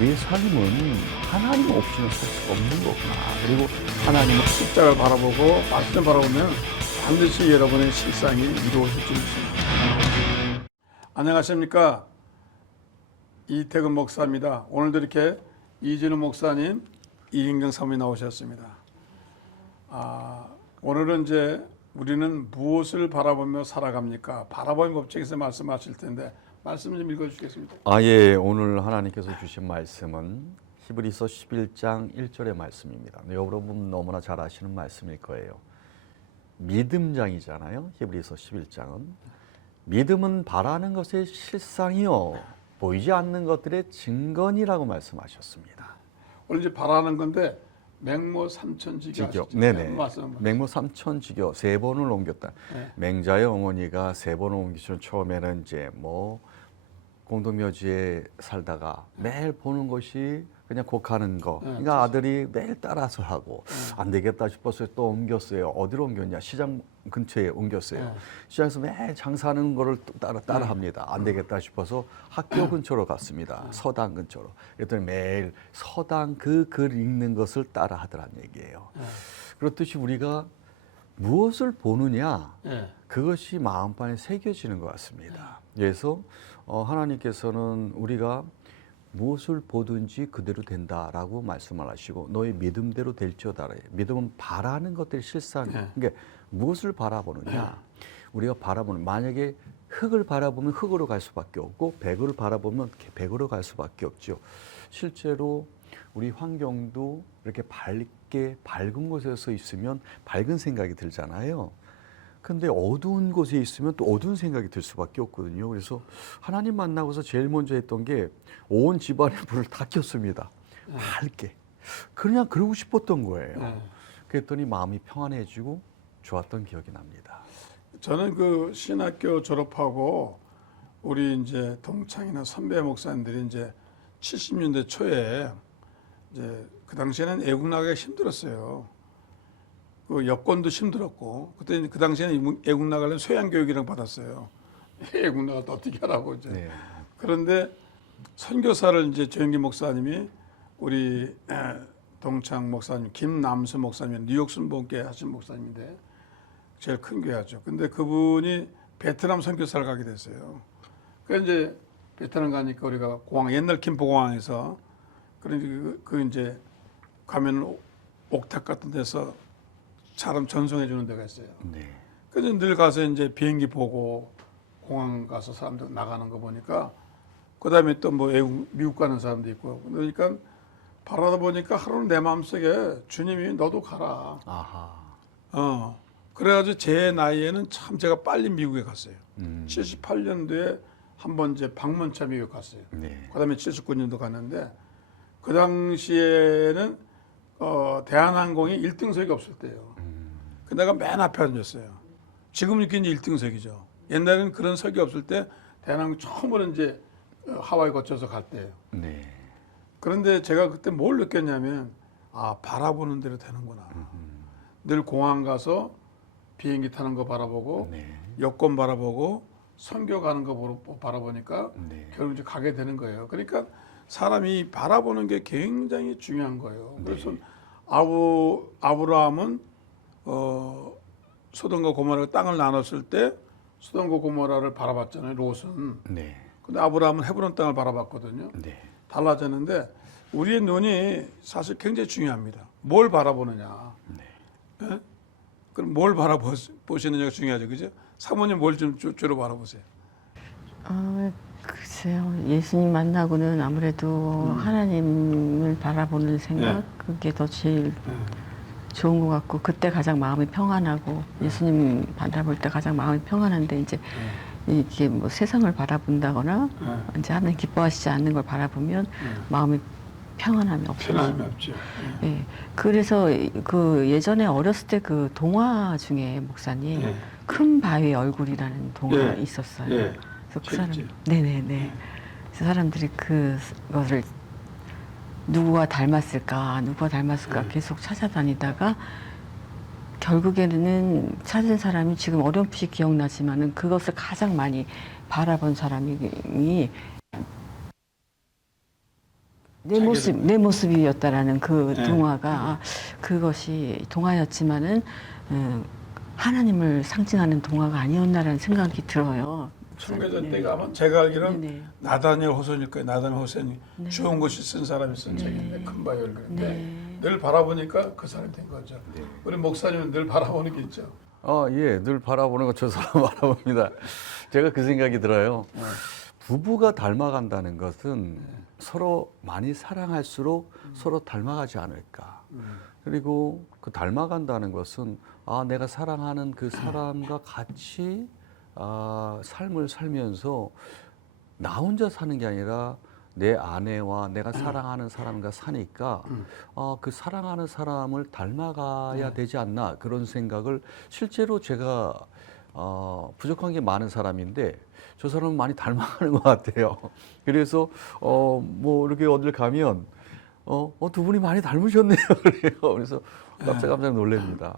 우리의 삶은 하나님 없이는 살 수가 없는 거구나. 그리고 하나님은 십자가를 바라보고 말씀을 바라보면 반드시 여러분의 실상이 이루어질 줄 믿습니다. 안녕하십니까. 이태근 목사입니다. 오늘도 이렇게 이진우 목사님, 이인경 사모님 나오셨습니다. 아, 오늘은 이제 우리는 무엇을 바라보며 살아갑니까? 바라보는 법칙에서 말씀하실 텐데 말씀 좀 읽어주시겠습니까? 아, 예. 오늘 하나님께서 주신 말씀은 히브리서 11장 1절의 말씀입니다. 네, 여러분 너무나 잘 아시는 말씀일 거예요. 믿음장이잖아요. 히브리서 11장은. 믿음은 바라는 것의 실상이요. 보이지 않는 것들의 증거니라고 말씀하셨습니다. 오늘 이제 바라는 건데 맹모 삼천지교? 네네. 맹모 삼천 지교 세 번을 옮겼다. 네. 맹자의 어머니가 세 번을 옮기신 처음에는 이제 뭐 공동묘지에 살다가 매일 보는 것이 그냥 곡하는 거. 네, 그러니까 아들이 매일 따라서 하고 안 되겠다 싶어서 또 옮겼어요. 어디로 옮겼냐? 시장 근처에 옮겼어요. 네. 시장에서 매일 장사하는 거를 또 따라 따라 합니다. 안 되겠다 싶어서 학교 근처로 갔습니다. 네. 서당 근처로. 그랬더니 매일 서당 그 글 읽는 것을 따라 하더란 얘기예요. 네. 그렇듯이 우리가 무엇을 보느냐 예. 그것이 마음판에 새겨지는 것 같습니다. 그래서 어, 하나님께서는 우리가 무엇을 보든지 그대로 된다라고 말씀을 하시고 너의 믿음대로 될지어다. 믿음은 바라는 것들이 실상. 네. 그러니까 무엇을 바라보느냐. 우리가 바라보는 만약에 흙을 바라보면 흙으로 갈 수밖에 없고 백을 바라보면 백으로 갈 수밖에 없죠. 실제로 우리 환경도 이렇게 밝게 밝은 곳에서 있으면 밝은 생각이 들잖아요. 근데 어두운 곳에 있으면 또 어두운 생각이 들 수밖에 없거든요. 그래서 하나님 만나고서 제일 먼저 했던 게 온 집안의 불을 다 켰습니다. 밝게. 그냥 그러고 싶었던 거예요. 네. 그랬더니 마음이 평안해지고 좋았던 기억이 납니다. 저는 그 신학교 졸업하고 우리 이제 동창이나 선배 목사님들이 이제 70년대 초에 이제 그 당시에는 애국 나가기가 힘들었어요. 그 여권도 힘들었고 그때 그 당시에는 애국 나가려면 소양 교육이랑 받았어요. 애국 나갈 때 어떻게 하라고 이제. 네. 그런데 선교사를 이제 조영기 목사님이 우리 에, 동창 목사님 김남수 목사님 뉴욕 순복계 하신 목사님인데 제일 큰 교회죠. 근데 그분이 베트남 선교사를 가게 됐어요. 그 이제 베트남 가니까 우리가 공항 옛날 김포공항에서 그런 그, 그 이제 가면 옥- 옥탑 같은 데서 사람 전송해 주는 데가 있어요. 네. 그래서 늘 가서 이제 비행기 보고 공항 가서 사람들 나가는 거 보니까 그다음에 또 뭐 미국 가는 사람도 있고 그러니까 바라다 보니까 하루는 내 마음속에 주님이 너도 가라. 아하. 어. 그래가지고 제 나이에는 참 제가 빨리 미국에 갔어요. 음. 78년도에 한 번 이제 방문차 미국 갔어요. 네. 그다음에 79년도 갔는데 그 당시에는 어, 대한항공이 1등석이 없을 때예요. 그 내가 맨 앞에 앉았어요. 지금은 이게 이제 1등석이죠. 옛날에는 그런 석이 없을 때 대한항공 처음으로 이제 어, 하와이 거쳐서 갈 때예요. 네. 그런데 제가 그때 뭘 느꼈냐면 아 바라보는 대로 되는구나. 늘 공항 가서 비행기 타는 거 바라보고 네. 여권 바라보고 선교 가는 거 보러- 바라보니까 네. 결국 이제 가게 되는 거예요. 그러니까 사람이 바라보는 게 굉장히 중요한 거예요. 그래서 아브 아브라함은 어 소돔과 고모라 땅을 나눴을 때 소돔과 고모라를 바라봤잖아요. 롯은. 네. 근데 아브라함은 헤브론 땅을 바라봤거든요. 네. 달라졌는데 우리의 눈이 사실 굉장히 중요합니다. 뭘 바라보느냐. 예? 그럼 뭘 바라보시느냐가 중요하죠. 그죠? 사모님 뭘 좀 주로 바라보세요. 아, 글쎄요. 예수님 만나고는 아무래도 하나님을 바라보는 생각 네. 그게 더 제일 좋은 것 같고 그때 가장 마음이 평안하고 예수님 바라볼 때 가장 마음이 평안한데 이제 이게 뭐 세상을 바라본다거나 네. 이제 하나님 기뻐하시지 않는 걸 바라보면 마음이 평안함이 없어요. 편안함이 없죠. 예. 그래서 그 예전에 어렸을 때 그 동화 중에 목사님 예. 큰 바위 얼굴이라는 동화 예. 있었어요. 예. 그래서 그 사람? 네네네. 그래서 사람들이 그것을 누구와 닮았을까, 누구와 닮았을까 음. 계속 찾아다니다가 결국에는 찾은 사람이 지금 어렴풋이 기억나지만은 그것을 가장 많이 바라본 사람이 내 모습 내 모습이었다라는 그 네. 동화가 아, 그것이 동화였지만은 음, 하나님을 상징하는 동화가 아니었나라는 생각이 들어요. 청계전 네. 때가 아마 제가 알기로는 네네. 나다니엘 호선일 거예요. 나다니엘 호선이 좋은 것이 쓴 사람이 쓴 책인데 큰 바이올 그런데 네. 늘 바라보니까 그 사람이 된 거죠. 우리 목사님은 늘 바라보는 게 있죠. 아, 예, 늘 바라보는 거 저 사람 바라봅니다. 제가 그 생각이 들어요. 부부가 닮아간다는 것은 서로 많이 사랑할수록 서로 닮아가지 않을까. 그리고 그 닮아간다는 것은 아, 내가 사랑하는 그 사람과 같이 아, 삶을 살면서 나 혼자 사는 게 아니라 내 아내와 내가 사랑하는 사람과 사니까 아, 그 사랑하는 사람을 닮아가야 되지 않나 그런 생각을 실제로 제가 어, 부족한 게 많은 사람인데 저 사람은 많이 닮아가는 것 같아요. 그래서 어, 뭐 이렇게 어딜 가면 어, 어, 두 분이 많이 닮으셨네요. 그래요. 그래서 깜짝 깜짝 놀랍니다.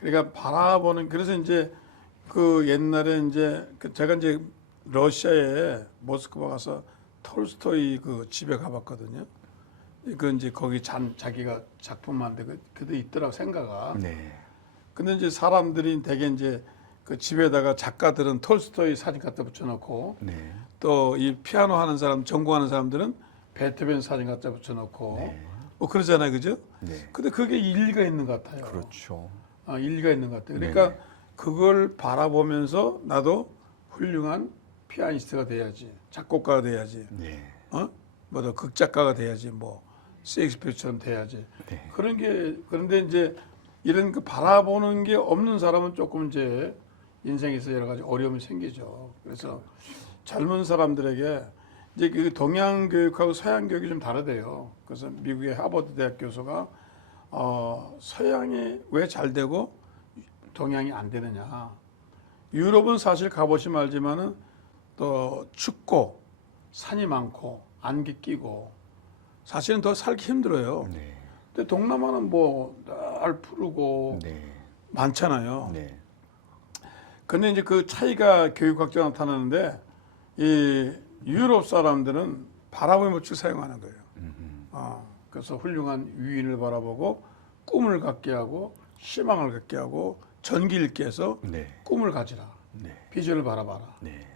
그러니까 바라보는 그래서 이제 그 옛날에 이제 그 제가 이제 러시아에 모스크바 가서 톨스토이 그 집에 가봤거든요. 그 이제 거기 잔 자기가 작품 그 그도 있더라고 생가가. 네. 근데 이제 사람들이 대개 이제 그 집에다가 작가들은 톨스토이 사진 갖다 붙여놓고 네. 또이 피아노 하는 사람 전공하는 사람들은 베토벤 사진 갖다 붙여놓고 뭐 그러잖아요, 그죠? 네. 근데 그게 일리가 있는 것 같아요. 그렇죠. 아, 일리가 있는 것 같아요. 그러니까 네네. 그걸 바라보면서 나도 훌륭한 피아니스트가 돼야지, 작곡가가 돼야지, 네. 어? 뭐더 극작가가 돼야지, 뭐 셰익스피어처럼 돼야지. 네. 그런 게 그런데 이제 이런 그 바라보는 게 없는 사람은 조금 이제 인생에서 여러 가지 어려움이 생기죠. 그래서 젊은 사람들에게 이제 그 동양 교육하고 서양 교육이 좀 다르대요. 그래서 미국의 하버드 대학 교수가 어, 서양이 왜 잘 되고 동양이 안 되느냐. 유럽은 사실 가보시면 알지만은 또 춥고 산이 많고 안개 끼고 사실은 더 살기 힘들어요. 네. 근데 동남아는 뭐날 푸르고 네. 많잖아요. 네. 근데 이제 그 차이가 교육학자 나타나는데 이 유럽 사람들은 바라보의 법칙 사용하는 거예요. 어, 그래서 훌륭한 위인을 바라보고 꿈을 갖게 하고 희망을 갖게 하고 전기 읽게 해서 네. 꿈을 가지라. 네. 비전을 바라봐라. 네.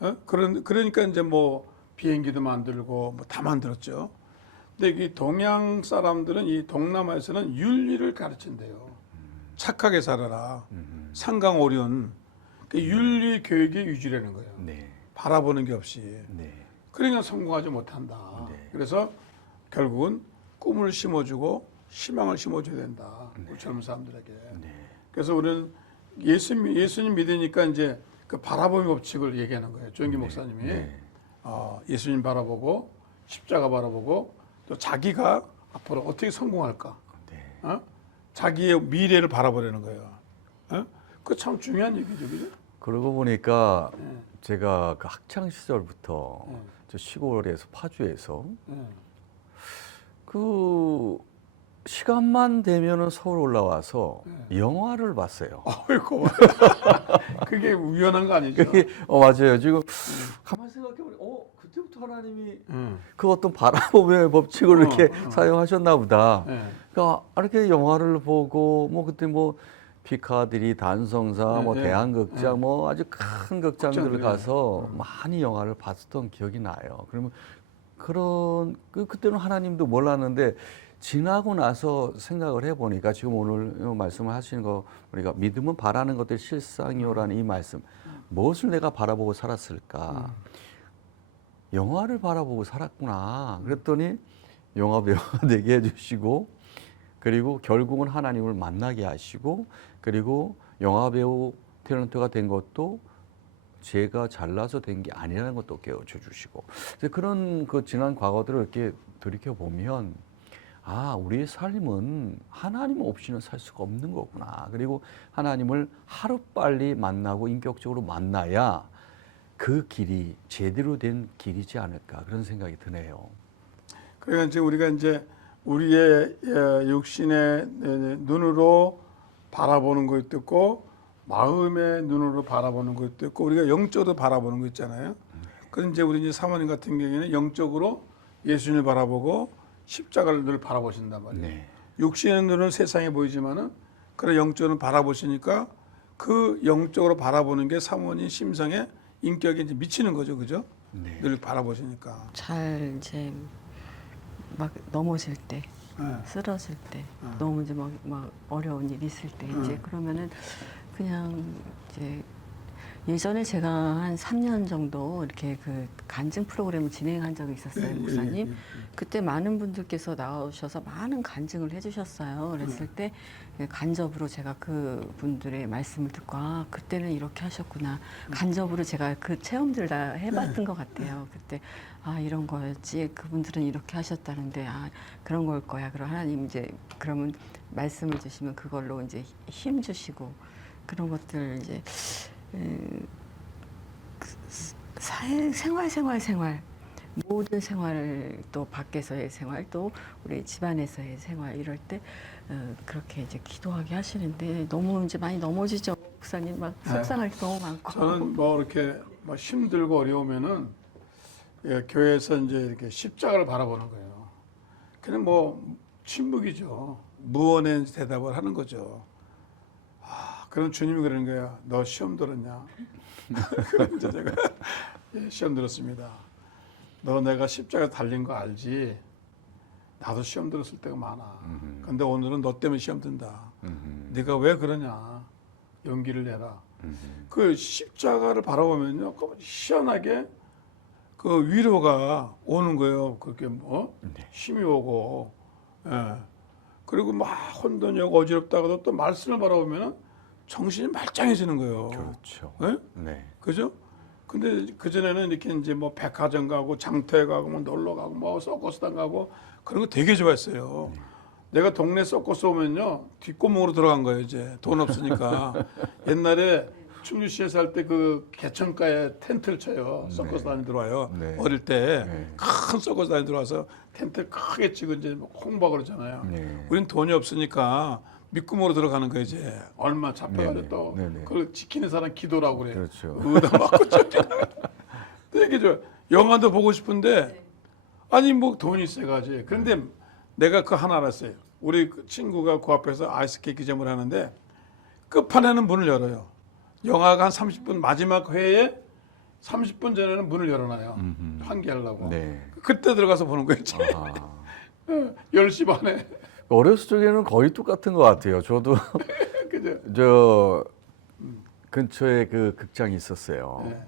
어? 그런 그러니까 이제 뭐 비행기도 만들고 뭐 다 만들었죠. 근데 이 동양 사람들은 이 동남아에서는 윤리를 가르친대요. 착하게 살아라. 음. 상강오륜. 그 윤리 교육의 유지라는 거예요. 네. 바라보는 게 없이. 네. 그러니까 성공하지 못한다. 네. 그래서 결국은 꿈을 심어주고 희망을 심어줘야 된다. 네. 우리 젊은 사람들에게. 네. 그래서 우리는 예수, 예수님 믿으니까 이제 그 바라보는 법칙을 얘기하는 거예요. 조영기 목사님이. 네. 어, 예수님 바라보고 십자가 바라보고 또 자기가 앞으로 어떻게 성공할까? 네. 어? 자기의 미래를 바라보려는 거예요. 어? 그참 중요한 얘기죠, 그죠? 그러고 보니까 네. 제가 그 학창 시절부터 네. 저 시골에서 파주에서 네. 그 시간만 되면은 서울 올라와서 네. 영화를 봤어요. 어이구, 그게 우연한 거 아니죠? 그게 어 맞아요. 지금 가만 생각해 보니 어 그때부터 하나님이 응. 그 어떤 바라봄의 법칙을 어, 이렇게 어. 사용하셨나 보다. 네. 그러니까 이렇게 영화를 보고 뭐 그때 뭐 피카디리 단성사 네, 뭐 네. 대한극장 네. 뭐 아주 큰 극장들 극장들이. 가서 많이 영화를 봤었던 기억이 나요. 그러면 그런 그 그때는 하나님도 몰랐는데 지나고 나서 생각을 해보니까 지금 오늘 말씀을 하시는 거 우리가 믿음은 바라는 것들 실상이요라는 이 말씀. 무엇을 내가 바라보고 살았을까? 영화를 바라보고 살았구나. 그랬더니 영화 배우가 되게 해주시고 그리고 결국은 하나님을 만나게 하시고 그리고 영화 배우 탤런트가 된 것도 제가 잘나서 된 게 아니라는 것도 깨우쳐 주시고. 그런 그 지난 과거들을 이렇게 돌이켜 보면 아 우리의 삶은 하나님 없이는 살 수가 없는 거구나 그리고 하나님을 하루 빨리 만나고 인격적으로 만나야 그 길이 제대로 된 길이지 않을까 그런 생각이 드네요. 그러니까 이제 우리가 이제 우리의 예, 육신의 예, 눈으로 바라보는 것도 있고 마음의 눈으로 바라보는 것도 있고 우리가 영적으로 바라보는 거 있잖아요. 그런 이제 우리 이제 사모님 같은 경우에는 영적으로 예수님을 바라보고 십자가를 늘 바라보신단 말이에요. 네. 육신의 눈은 세상에 보이지만은 그런 영적으로 바라보시니까 그 영적으로 바라보는 게 사모님 심성에 인격에 이제 미치는 거죠, 그죠? 네. 늘 바라보시니까. 잘 이제 막 넘어질 때 네. 쓰러질 때 음. 너무 이제 막, 막 어려운 일 있을 때 이제 음. 그러면은 그냥 이제 예전에 제가 한 3년 정도 이렇게 그 간증 프로그램을 진행한 적이 있었어요, 예, 예, 목사님. 예, 예. 그때 많은 분들께서 나오셔서 많은 간증을 해주셨어요. 그랬을 네. 때 간접으로 제가 그 분들의 말씀을 듣고 아 그때는 이렇게 하셨구나. 음. 간접으로 제가 그 체험들을 다 네. 해봤던 것 같아요. 그때 아 이런 거였지. 그분들은 이렇게 하셨다는데 아 그런 걸 거야. 그럼 하나님 이제 그러면 말씀을 주시면 그걸로 이제 힘 주시고 그런 것들 이제 음, 그 사회 생활 생활 생활 모든 생활을 또 밖에서의 생활 또 우리 집안에서의 생활 이럴 때 어, 그렇게 이제 기도하게 하시는데 너무 이제 많이 넘어지죠 목사님 막 네. 속상할 게 너무 많고 저는 뭐 이렇게 뭐 힘들고 어려우면은 예, 교회에서 이제 이렇게 십자가를 바라보는 거예요. 그냥 뭐 침묵이죠. 무언의 대답을 하는 거죠. 아, 그럼 주님이 그러는 거야. 너 시험 들었냐? 그럼 이제 제가 예, 시험 들었습니다. 너 내가 십자가 달린 거 알지? 나도 시험 들었을 때가 많아. 음. 근데 오늘은 너 때문에 시험 든다. 음. 네가 왜 그러냐? 용기를 내라. 음. 그 십자가를 바라보면요, 그 희한하게 그 위로가 오는 거예요. 그렇게 뭐 네. 힘이 오고, 예. 그리고 막 혼돈이 오고 어지럽다가도 또 말씀을 바라보면은 정신이 말짱해지는 거예요. 그렇죠. 예? 네. 그죠? 근데 그 전에는 이렇게 이제 뭐 백화점 가고 장터에 가고 뭐 놀러 가고 뭐 서커스단 가고 그런 거 되게 좋아했어요. 내가 동네 서커스 오면요 뒷골목으로 들어간 거예요 이제 돈 없으니까 옛날에 충주시에서 할때그 개천가에 텐트를 쳐요 서커스단이 들어와요 네. 어릴 때 네. 큰 서커스단이 들어와서 텐트 크게 치고 이제 홍보 그러잖아요. 네. 우린 돈이 없으니까 밑구멍으로 들어가는 거예요 이제 얼마 잡혀가지고. 또 네네. 그걸 지키는 사람 기도라고 그래요. 그렇죠. 의다 맞고 되게 좋아. 영화도 보고 싶은데 아니 뭐 돈이 세가지. 그런데 내가 그 하나 알았어요. 우리 그 친구가 그 앞에서 아이스케이크 점을 하는데 끝판에는 문을 열어요. 영화가 한 30분 마지막 회에 30분 전에는 문을 열어놔요. 음흠. 환기하려고. 네. 그때 들어가서 보는 거예요. 아. 10시 반에. 어렸을 적에는 거의 똑같은 것 같아요. 저도? 저 근처에 그 극장이 있었어요. 네.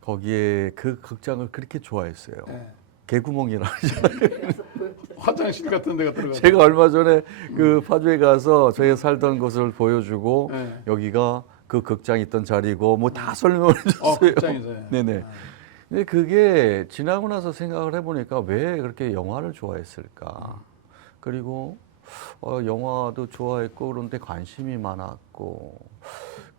거기에 그 극장을 그렇게 좋아했어요. 네. 개구멍이라. 화장실 같은 데가 들어가서. 제가 얼마 전에 그 파주에 가서 저희가 살던 곳을 보여주고 네. 여기가 그 극장 있던 자리고 뭐 다 설명을 어, 해줬어요. 극장에서요. 네네. 근데 그게 지나고 나서 생각을 해보니까 왜 그렇게 영화를 좋아했을까? 그리고 어, 영화도 좋아했고 그런데 관심이 많았고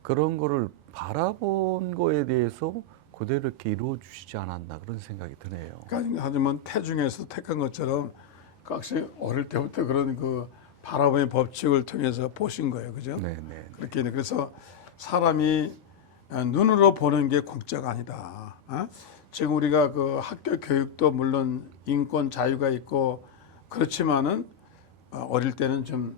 그런 거를 바라본 거에 대해서 그대로 이렇게 이루어 주시지 않았나 그런 생각이 드네요. 그러니까 하지만 태중에서 택한 것처럼 각시 어릴 때부터 그런 그 바라봄의 법칙을 통해서 보신 거예요, 그죠? 네네. 그렇게 는 그래서 사람이 어, 눈으로 보는 게 공짜가 아니다. 어? 지금 우리가 그 학교 교육도 물론 인권 자유가 있고 그렇지만은 어, 어릴 때는 좀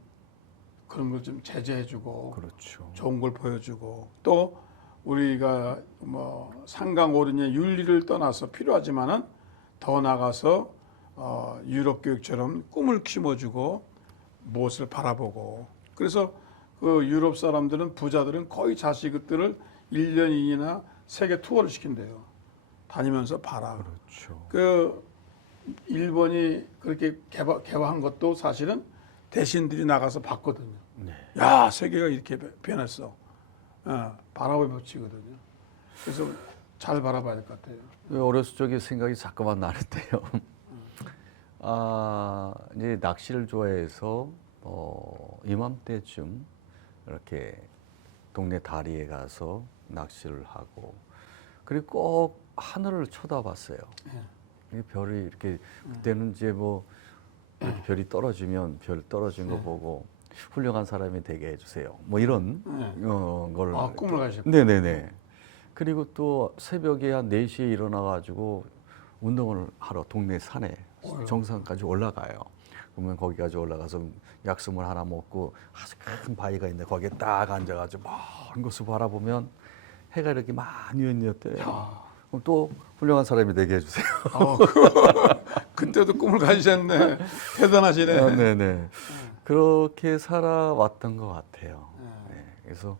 그런 걸 좀 제재해주고 그렇죠. 좋은 걸 보여주고 또 우리가 뭐 상강오륜의 윤리를 떠나서 필요하지만은 더 나가서 어, 유럽 교육처럼 꿈을 심어주고 무엇을 바라보고 그래서 그 유럽 사람들은 부자들은 거의 자식들을 1년 2년이나 세계 투어를 시킨대요. 다니면서 봐라. 그렇죠. 그 일본이 그렇게 개화, 개화한 것도 사실은 대신들이 나가서 봤거든요. 네. 야 세계가 이렇게 변- 변했어. 어, 바라보에 법칙거든요. 그래서 잘 바라봐야 될 것 같아요. 어렸을 적에 생각이 자꾸만 나는데요. 아, 이제 낚시를 좋아해서 어, 이맘때쯤 이렇게 동네 다리에 가서 낚시를 하고 그리고 꼭 하늘을 쳐다봤어요. 이 별이 이렇게 그때는 이제 뭐 별이 떨어지면 별 떨어진 거 보고 훌륭한 사람이 되게 해주세요. 뭐 이런 네. 어, 걸 아 꿈을 가셨고. 네네네. 그리고 또 새벽에 한 4시에 일어나가지고 운동을 하러 동네 산에 정상까지 올라가요. 그러면 거기까지 올라가서 약수물 하나 먹고 아주 큰 바위가 있는데 거기에 딱 앉아가지고 먼 곳을 바라보면 해가 이렇게 많이 뉘었대요. 그럼 또 훌륭한 사람이 되게 해주세요. 어, 그때도 꿈을 가지셨네. 대단하시네. 아, 네네. 그렇게 살아왔던 것 같아요. 네. 그래서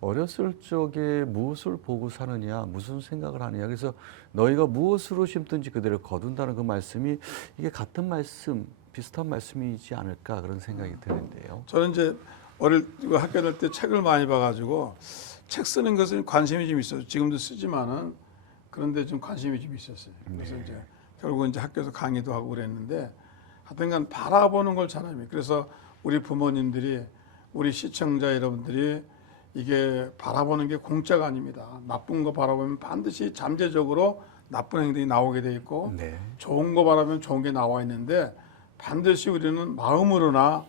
어렸을 적에 무엇을 보고 사느냐, 무슨 생각을 하느냐. 그래서 너희가 무엇으로 심든지 그대로 거둔다는 그 말씀이 이게 같은 말씀, 비슷한 말씀이지 않을까 그런 생각이 드는데요. 저는 이제 어릴 때 학교 다닐 때 책을 많이 봐가지고 책 쓰는 것은 관심이 좀 있어요. 지금도 쓰지만은 그런데 좀 관심이 좀 있었어요. 그래서 네. 이제 결국 이제 학교에서 강의도 하고 그랬는데 하여튼간 바라보는 걸 잘합니다. 그래서 우리 부모님들이 우리 시청자 여러분들이 이게 바라보는 게 공짜가 아닙니다. 나쁜 거 바라보면 반드시 잠재적으로 나쁜 행동이 나오게 돼 있고 네. 좋은 거 바라면 좋은 게 나와 있는데 반드시 우리는 마음으로나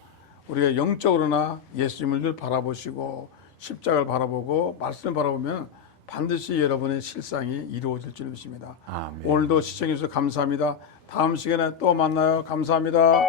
우리가 영적으로나 예수님을 늘 바라보시고 십자가를 바라보고 말씀을 바라보면 반드시 여러분의 실상이 이루어질 줄 믿습니다. 아멘. 오늘도 시청해 주셔서 감사합니다. 다음 시간에 또 만나요. 감사합니다.